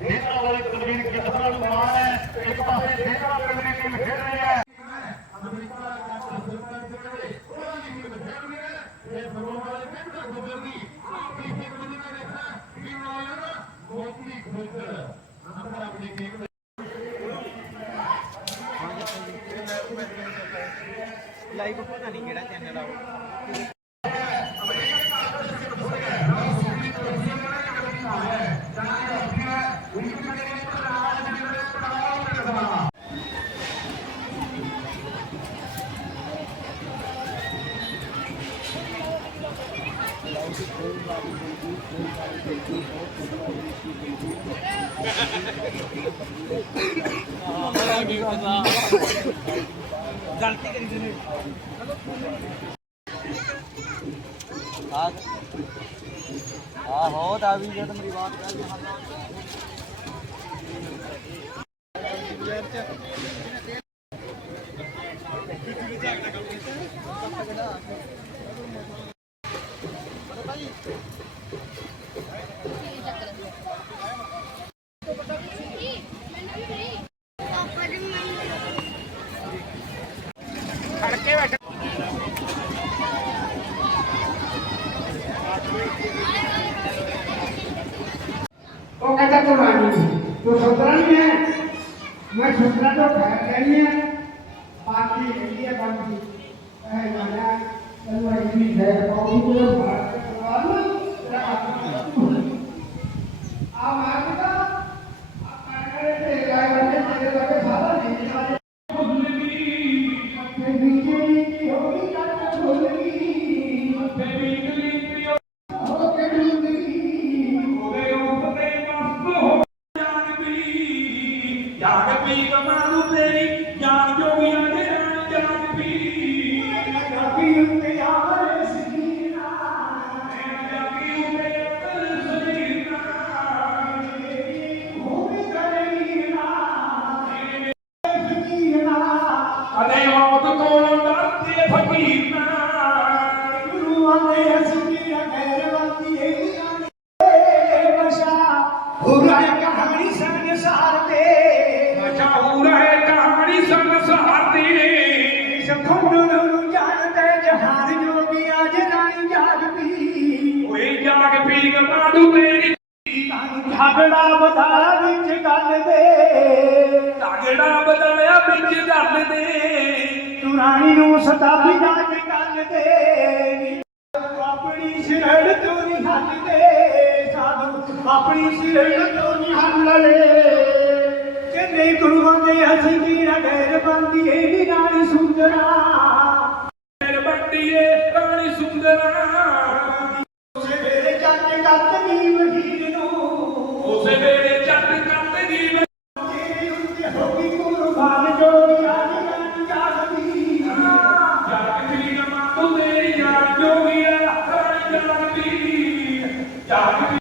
ਦੇਸ਼ ਵਾਲੇ ਤਕਦੀਰ ਕਿਸਮਾਂ ਨੂੰ ਮਾਣ ਹੈ। ਇੱਕ ਪਾਸੇ ਦੇਸ਼ ਵਾਲੀ ਟੀਮ ਖੇਡ ਰਹੀ ਹੈ। भी जब मेरी बात ਵੇ ਧਾਗੜਾ ਬਦਲਿਆ ਵਿੱਚ ਗੱਲ ਦੇ ਤੂੰ। ਰਾਣੀ ਨੂੰ ਸਤਾਬੀ ਜਾ ਕੇ ਗੱਲ ਦੇ ਆਪਣੀ ਸਿਰੜ ਤੋਂ ਨਹੀਂ ਹੱਲਦੇ ਸਾਧੂ ਆਪਣੀ ਸਿਰੜ ਤੋਂ ਨਹੀਂ ਹੱਲਦੇ ਕਿ ਨਹੀਂ ਗੁਰੂਆਂ ਦੇ ਅਸੀਂ ਕੀ ਰਗੜ ਬੰਦੀ ਇਹ ਵੀ ਰਾਣੀ ਸੁੰਦਰਾ। Yeah.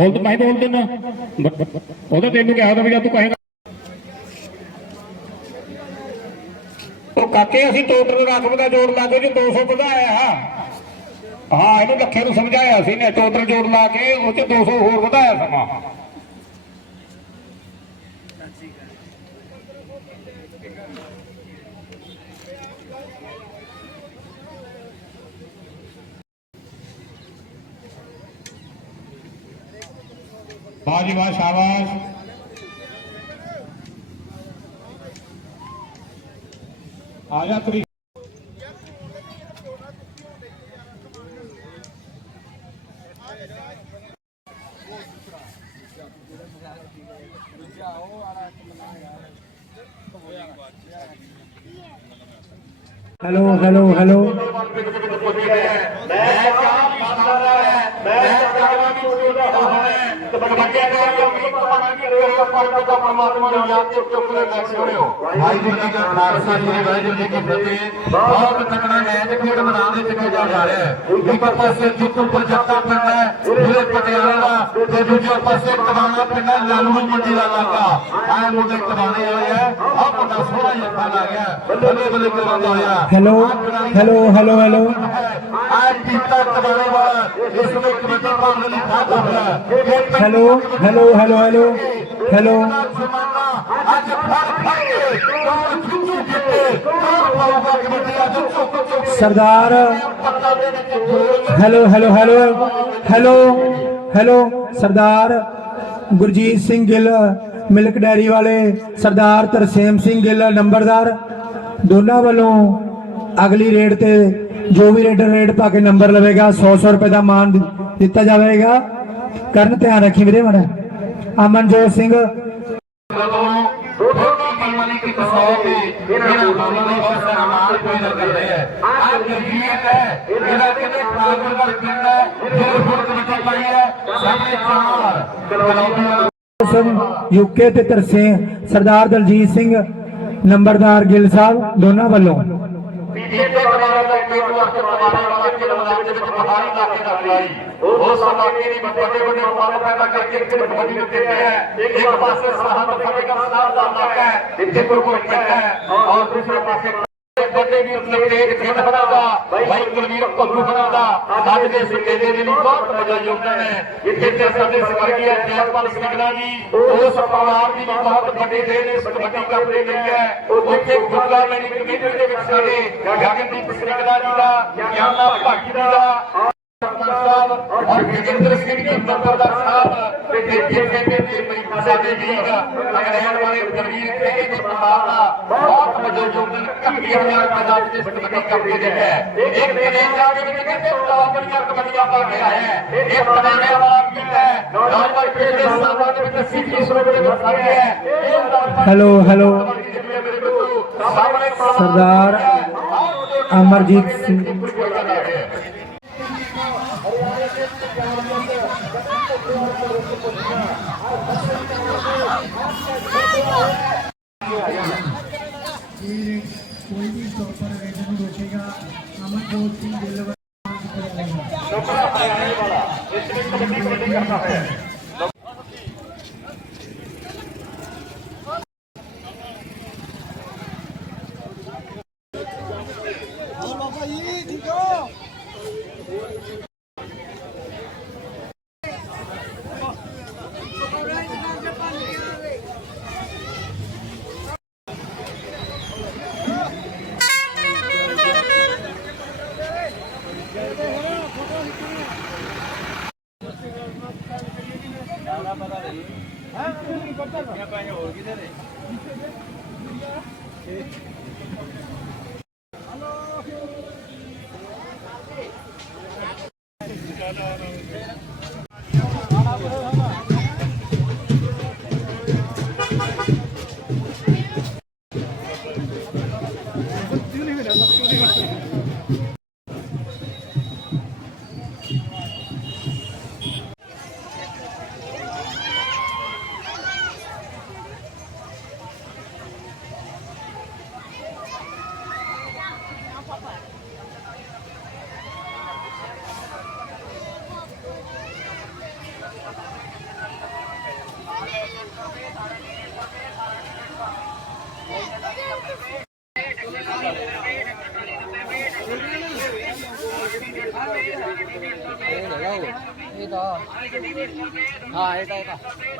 ਬੋਲ ਮੈਂ ਬੋਲ ਦਿੰਦਾ। ਉਹਦਾ ਤੈਨੂੰ ਕਿਹਾ ਤਾਂ ਵੀ ਤੂੰ ਕਹੇਗਾ। ਉਹ ਕਾਕੇ, ਅਸੀਂ ਟੋਟਲ ਰਕਮ ਦਾ ਜੋੜ ਲਾ ਕੇ ਜੀ 200 ਵਧਾਇਆ। ਹਾਂ, ਇਹਨੂੰ ਲੱਖੇ ਨੂੰ ਸਮਝਾਇਆ ਸੀ ਨੇ ਟੋਟਲ ਜੋੜ ਲਾ ਕੇ, ਉਹ ਚ 200 ਹੋਰ ਵਧਾਇਆ ਸਮਾਂ। ਵਾਹ ਜੀ ਵਾਹ ਸ਼ਾਬਾਸ਼। ਆ ਜਾ ਤਰੀ। ਹੈਲੋ ਹੈਲੋ ਹੈਲੋ ਮੈਂ ਚਾਹ ਪੀਂਦਾ ਹੈ ਮੈਂ ਚਾਹਾਂ ਦੀ ਸੋਚਦਾ ਹਾਂ ਤੇ ਬੱਚਿਆਂ ਦੇ ਯੋਗੀ ਪਤਾ ਕਿ ਰੇਲ ਪਰ ਦਾ ਪਰਮਾਤਮਾ ਨੂੰ ਯਾਦ ਕੇ ਚੁੱਪ ਲੈ ਲੈ ਸੁਣਿਓ ਵਾਹਿਗੁਰੂ ਜੀ ਕਾ ਖਾਲਸਾ ਜੀ ਵਾਹਿਗੁਰੂ ਜੀ ਕੀ ਫਤਿਹ ਬਹੁਤ ਤਕੜਾ ਮੈਚ ਖੇਡ ਮੈਦਾਨ ਦੇ ਵਿੱਚ ਜਾ ਰਿਹਾ ਹੈ ਇੱਕ ਪਾਸੇ ਜਿੱਤੂ ਪਰਜਤਾ ਪਿੰਡ ਹੈ ਜ਼ਿਲ੍ਹੇ ਪਟਿਆਲਾ ਦਾ ਤੇ ਦੂਜੇ ਪਾਸੇ ਕਮਾਨਾ ਪਿੰਡ ਹੈ ਲਾਲੂ ਮੰਡੀ ਦਾ ਇਲਾਕਾ ਆਹ ਮੁੰਡੇ ਕਮਾਨੇ ਵਾਲੇ ਆ ਆਹ ਮੁੰਡਾ ਸੋਹਣਾ ਜਿਹਾ ਫਲ ਆ ਗਿਆ ਬੱਲੇ ਬੱਲੇ ਕਰਵਾਉਂਦਾ ਹੋਇਆ ਹੈਲੋ ਹੈਲੋ ਹੈਲੋ ਹੈਲੋ ਆਹ ਪੀਤਾ ਕਮਾਨੇ ਵਾਲਾ ਇਸ ਨੂੰ ਕਮੇਟੀ ਪਾਉਣ ਲਈ ਖਾਦਾ ਹੋਇਆ ਇਹ hello hello hello hello hello Sardar hello hello hello hello hello Sardar Gurjeet Singh Gill milk dairy ਵਾਲੇ ਸਰਦਾਰ ਤਰਸੇਮ ਸਿੰਘ ਗਿੱਲ ਨੰਬਰਦਾਰ ਦੋਨਾਂ ਵੱਲੋਂ ਅਗਲੀ ਰੇਡ ਤੇ ਜੋ ਵੀ ਰੇਡਰ ਰੇਡ ਪਾ ਕੇ ਨੰਬਰ ਲਵੇਗਾ 100 100 ਰੁਪਏ ਦਾ ਮਾਨ ਦਿੱਤਾ ਜਾਵੇਗਾ ਕਰਨ ਧਿਆਨ ਰੱਖੀ ਵੀਰੇ ਮੜਾ ਅਮਨਜੋਤ ਸਿੰਘ। ਜਦੋਂ ਦੋਨੋਂ ਟੀਮਾਂ ਲਈ ਇੱਕ ਸੌ ਤੇ ਇਹਨਾਂ ਦੋਨਾਂ ਲਈ ਬਹੁਤ ਸਾਰਾ ਮਾਲ ਕੋਈ ਨਾ ਕਰਦੇ ਹੈ ਆਹ ਜਗੀਰ ਹੈ ਇਹਦਾ ਕਿਤੇ ਫਾਗਰ ਪਿੰਡ ਹੈ ਜਿਹੜੇ ਹੁਣ ਕਮੇਟੀ ਪਾਈ ਹੈ ਸਾਹਮਣੇ ਚਾਰ ਕਲੌਂਡੀਆਂ ਯੂਕੇ ਤੇ ਤਰਸੇਮ ਸਰਦਾਰ ਦਲਜੀਤ ਸਿੰਘ ਨੰਬਰਦਾਰ ਗਿੱਲ ਸਾਹਿਬ ਦੋਨਾਂ ਵੱਲੋਂ। ਪੀਛੇ ਤੋਂ ਕਮਾਨਾ ਦਾ ਇੱਕ ਵਾਸਤੇ ਪਵਾਰੇ ਵਾਲਾ ਕਿ ਮੈਦਾਨ ਦੇ ਵਿੱਚ ਪਹਾੜੀ ਇਲਾਕੇ ਦਾ ਖਿਡਾਰੀ ਉਸ ਇਲਾਕੇ ਦੀ ਵੱਡੇ ਵੱਡੇ ਮੁਕਾਬਲੇ ਪੈਦਾ ਕਰਕੇ ਇੱਕ ਕਬੱਡੀ ਦਿੱਤੇ ਗਏ ਹੈ ਇੱਕ ਪਾਸੇ ਸਰਹੱਦ ਫਤਿਹਗੜ੍ਹ ਸਾਹਿਬ ਦਾ ਇਲਾਕਾ ਹੈ ਇੱਥੇ ਕੋਈ ਹੈ ਔਰ ਦੂਸਰੇ ਪਾਸੇ ਵੱਡੇ ਵੀ ਉਤਲੇ ਤੇਜ ਖੇਡ ਬਣਾਉਂਦਾ, ਭਾਈ ਕੁਲਵੀਰ ਭੱਗੂ ਬਣਾਉਂਦਾ। ਅੱਜ ਦੇ ਸਿੱਕੇ ਦੇ ਲਈ ਬਹੁਤ ਵੱਡਾ ਯੋਗਦਾਨ ਹੈ। ਇੱਥੇ ਤੇ ਸਾਡੇ ਸਵਰਗੀ ਜੈਪਾਲ ਸਿੰਘਲਾ ਜੀ, ਉਸ ਪਰਿਵਾਰ ਦੀ ਬਹੁਤ ਵੱਡੀ ਦੇਣ ਇਸ ਕਬੱਡੀ ਕੱਪ ਲਈ ਹੈ। ਉੱਥੇ ਗੁਰਗਾ ਮੈਨੀ ਕਮੇਟੀ ਦੇ ਵਿੱਚ ਸਾਡੇ ਗਗਨਦੀਪ ਸਿੰਘਲਾ ਜੀ ਦਾ, ਗਿਆਨਾ ਭਾਗੀ ਦਾ ਸਰਪੰਚ ਸਾਹਿਬ ਔਰ ਜਗਿੰਦਰ ਸਿੰਘ ਜੀ ਨੰਬਰਦਾਰ ਸਾਹਿਬ ਤੇ ਦੇਖੇ ਕਹਿੰਦੇ ਮੇਰੀ ਪਾਸੇ ਦੇ ਵੀਰ ਅੰਗਰੇਜ਼ ਵਾਲੇ ਦਰਵੀਰ ਕਹਿੰਦੇ ਤੇ ਪਰਿਵਾਰ ਦਾ ਬਹੁਤ ਵੱਡਾ ਯੋਗਦਾਨ ਕੱਪੀ ਹਜ਼ਾਰ ਪੰਜਾਬ ਦੇ ਕਬੱਡੀ ਕੱਪ ਦੇ ਹੈ। ਇੱਕ ਕੈਨੇਡਾ ਦੇ ਵਿੱਚ ਕਹਿੰਦੇ ਟੌਪ ਦੀਆਂ ਕਬੱਡੀਆਂ ਪਾ ਕੇ ਆਇਆ ਹੈ। ਇਹ ਕੈਨੇਡਾ ਵਾਲਾ ਵੀ ਹੈ। ਨੌਜਵਾਨ ਪੀੜ੍ਹੀ ਦੇ ਸਾਹਮਣੇ ਦੇ ਵਿੱਚ ਸਿੱਖੀ ਸਰੋਵਰ ਦੇ ਸਾਰੇ ਹੈ। ਹੈਲੋ ਹੈਲੋ ਸਾਹਮਣੇ ਸਰਦਾਰ ਅਮਰਜੀਤ ਸਿੰਘ। ਕੋਈ ਵੀ ਸਟਾਪਰ ਰੇਡਰ ਨੂੰ ਰੋਕੇਗਾ ਅਮਰਜੋਤ ਸਿੰਘ ਗਿੱਲ Thank you.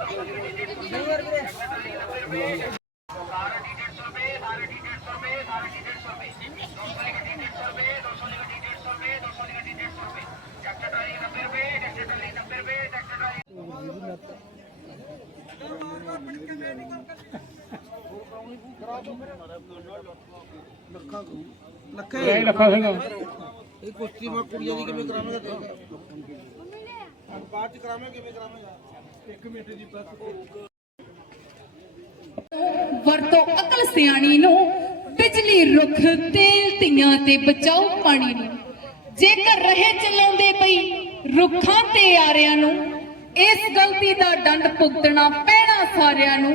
ਤਾਂ ਨਹੀਂ ਯਾਰ ਵੀਰੇ ਇਹ ਲੱਖਾ ਸਿੰਘ ਇਹ ਕੁਸ਼ਤੀ ਮੈਂ ਕੁੜੀਆਂ ਦੀ ਕਿਵੇਂ ਕਰਾਵਾਂਗਾ ਦੇਖ। ਬਾਅਦ ਚ ਕਰਾਵਾਂਗੇ ਕਿਵੇਂ ਕਰਾਵਾਂਗਾ? ਵਰਤੋ ਅਕਲ ਸਿਆਣੀ ਨੂੰ, ਬਿਜਲੀ ਰੁੱਖ ਤੇਲ ਧੀਆਂ ਤੇ ਬਚਾਓ ਪਾਣੀ ਨੂੰ। ਜੇਕਰ ਰਹੇ ਚਲਾਉਂਦੇ ਪਈ ਰੁੱਖਾਂ ਤੇ ਆਰਿਆਂ ਨੂੰ, ਇਸ ਗਲਤੀ ਦਾ ਦੰਡ ਭੁਗਤਣਾ ਪੈਣਾ ਸਾਰਿਆਂ ਨੂੰ।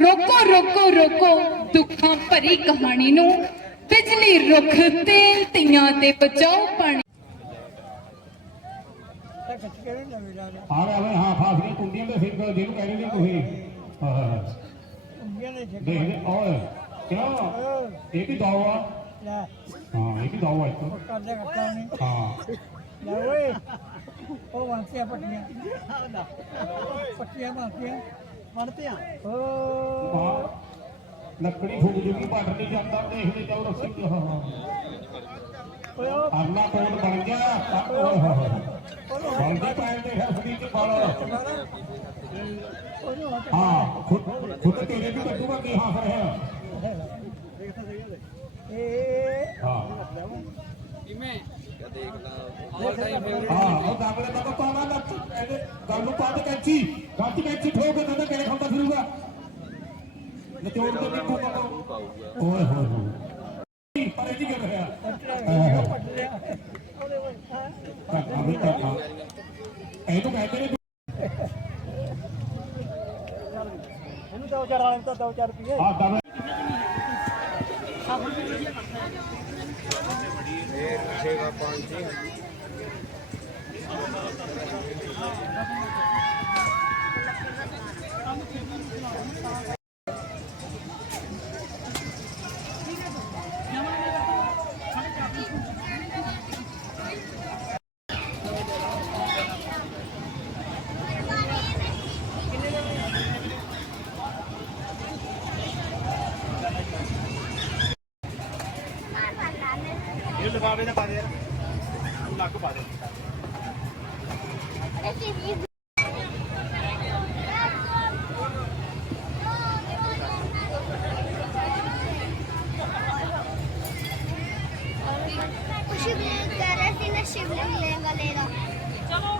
ਰੋਕੋ ਰੋਕੋ ਰੋਕੋ ਦੁੱਖਾਂ ਭਰੀ ਕਹਾਣੀ ਨੂੰ, ਬਿਜਲੀ ਰੁੱਖ ਤੇਲ ਧੀਆਂ ਤੇ ਬਚਾਓ ਪਾਣੀ ਆ ਗਿਆ ਵੇ ਹਾਂ ਫਾਸਲੀ ਕੁੰਡੀਆਂ ਦੇ ਸਿੰਘ ਜਿਹਨੂੰ ਕਹਿ ਰਹੇ ਤੁਸੀਂ। ਹਾਂ ਹਾਂ ਹਾਂ। ਦੇਖ ਲੈ ਓਏ ਕਿਉਂ? ਇਹ ਵੀ ਦਾਵਾ ਹਾਂ ਇਹ ਵੀ ਦਾਵਾ ਇੱਕ। ਹਾਂ। ਉਹ ਵਾਂਸੀਆਂ ਪੱਟੀਆਂ। ਪੱਟੀਆਂ ਵਾਂਸੀਆਂ ਫੜਤੀਆਂ ਓ ਹਾਂ। ਲੱਕੜੀ ਫੂਕ ਜੂਗੀ ਭੱਟ ਨਹੀਂ ਜਾਂਦਾ ਦੇਖਦੇ ਜਾਓ ਰੱਸੀ ਹਾਂ ਹਾਂ। ਅਰਲਾ ਕੋਟ ਬਣ ਗਿਆ। ਓਏ ਹੋਏ ਹੋਏ ਬਲਦੀ ਦੇ ਹਸਦੀ ਚ ਫਲ ਹਾਂ, ਖੁਦ ਖੁਦ ਤੇਰੇ ਵੀ ਕੱਟੂਗਾ ਕੀ ਹਾਸ ਰਿਹਾ ਇਹ ਹਾਂ। ਕਿਵੇਂ ਹਾਂ, ਉਹ ਦਾਬਲੇ ਦਾ ਕੇ ਨਿਚੋੜ ਕੇ ਦੇਖੋ ਬਾਬਾ ਓਏ ਹੋਏ ਹੋਏ ਪਰ ਇਹ ਕੀ ਕਰ ਰਿਹਾ ਪੱਟ ਲਿਆ ਉਹਦੇ ਓਏ ਹਾਂ ਕਾਕਾ ਵੀ ਕਾਕਾ ਇਹ ਤਾਂ ਕਹਿੰਦੇ ਨੇ ਇਹਨੂੰ ਦੋ ਚਾਰ ਵਾਲੇ ਤਾਂ ਦੋ ਚਾਰ ਰੁਪਏ ਆ ਦਵੇ शिवलिंग कह रहे थे ना शिवलिंग लेंगे लेना चलो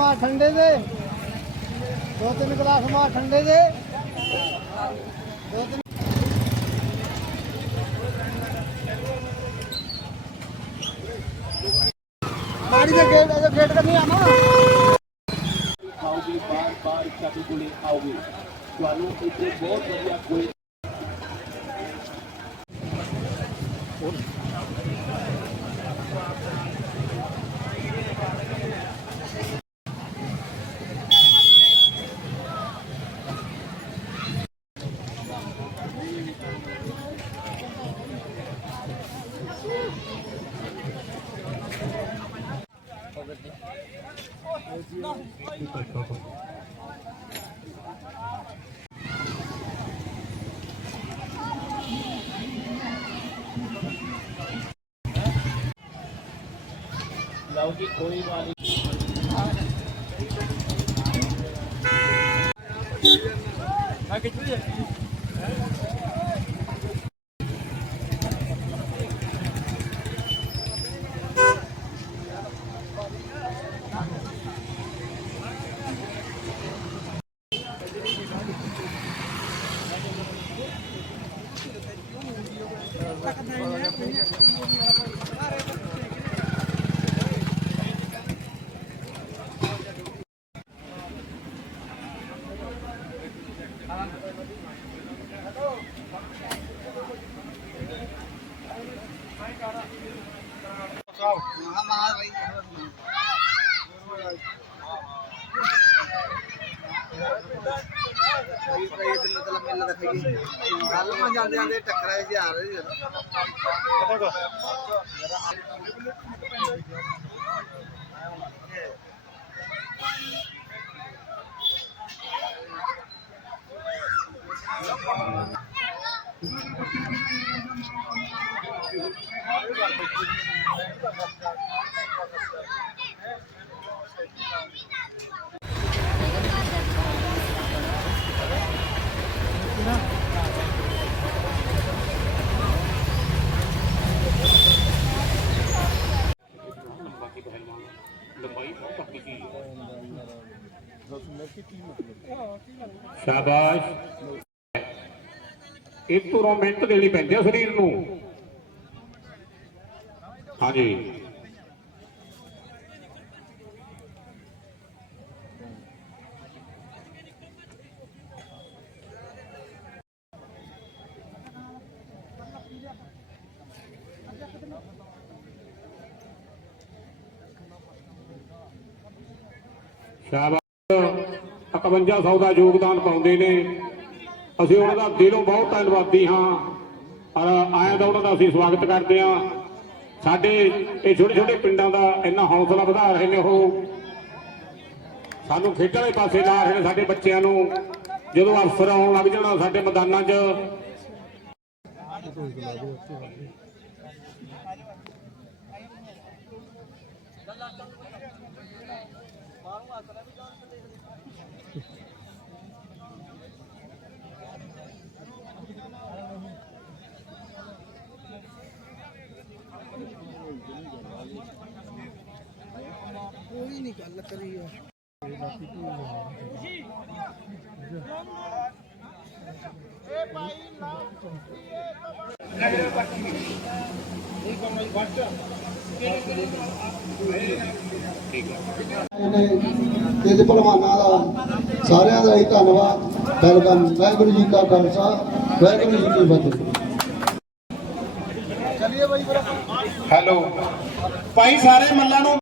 ਮਾਰ ਠੰਡੇ ਦੇ। ਦੋ ਤਿੰਨ ਗਲਾਸ ਮਾਰ ਠੰਡੇ ਦੇ। ਦੋ ਤਿੰਨ ਮਾੜੀ ਦੇ ਗੇਟ ਅਜੇ ਗੇਟ ਕਰਨੀ ਆ ਨਾ ਆਓਗੇ ਬਾਰ ਬਾਰ ਸਾਡੇ ਕੋਲੇ ਆਓਗੇ ਤੁਹਾਨੂੰ ਇੱਥੇ ਬਹੁਤ ਵਧੀਆ ਕੋਈ बताओ कि कोई वाली ਸ਼ਾਬਾਸ਼। ਇੱਕ ਤੋਂ ਮਿੰਟ ਦੇਣੀ ਪੈਂਦੀ ਆ ਸਰੀਰ ਨੂੰ। ਹਾਂਜੀ ਸ਼ਾਬਾਸ਼ 5100 ਦਾ ਯੋਗਦਾਨ ਪਾਉਂਦੇ ਨੇ। ਅਸੀਂ ਉਹਨਾਂ ਦਾ ਦਿਲੋਂ ਬਹੁਤ ਧੰਨਵਾਦੀ ਹਾਂ। ਔਰ ਦਾ ਉਹਨਾਂ ਦਾ ਅਸੀਂ ਸਵਾਗਤ ਕਰਦੇ ਹਾਂ। ਸਾਡੇ ਇਹ ਛੋਟੇ ਛੋਟੇ ਪਿੰਡਾਂ ਦਾ ਇੰਨਾ ਹੌਸਲਾ ਵਧਾ ਰਹੇ ਨੇ ਉਹ। ਸਾਨੂੰ ਖੇਡਾਂ ਦੇ ਪਾਸੇ ਲਾ ਰਹੇ ਨੇ ਸਾਡੇ ਬੱਚਿਆਂ ਨੂੰ। ਜਦੋਂ ਅਫਸਰ ਆਉਣ ਲੱਗ ਜਾਣਾ ਸਾਡੇ ਮੈਦਾਨਾਂ 'ਚ। ਕੋਈ ਨਹੀਂ ਗੱਲ ਕਰੀ ਆ। ਤੇ ਭਲਵਾਨਾਂ ਦਾ ਸਾਰਿਆਂ ਦਾ ਹੀ ਧੰਨਵਾਦ। ਵੈਲਕਮ ਵਾਹਿਗੁਰੂ ਜੀ ਕਾ ਖਾਲਸਾ, ਵਾਹਿਗੁਰੂ ਜੀ ਕੀ ਫਤਿਹ ਚਲਿਏ ਬਾਈ ਬਰਾ ਹੈਲੋ ਭਾਈ ਸਾਰੇ ਮੱਲਾਂ ਨੂੰ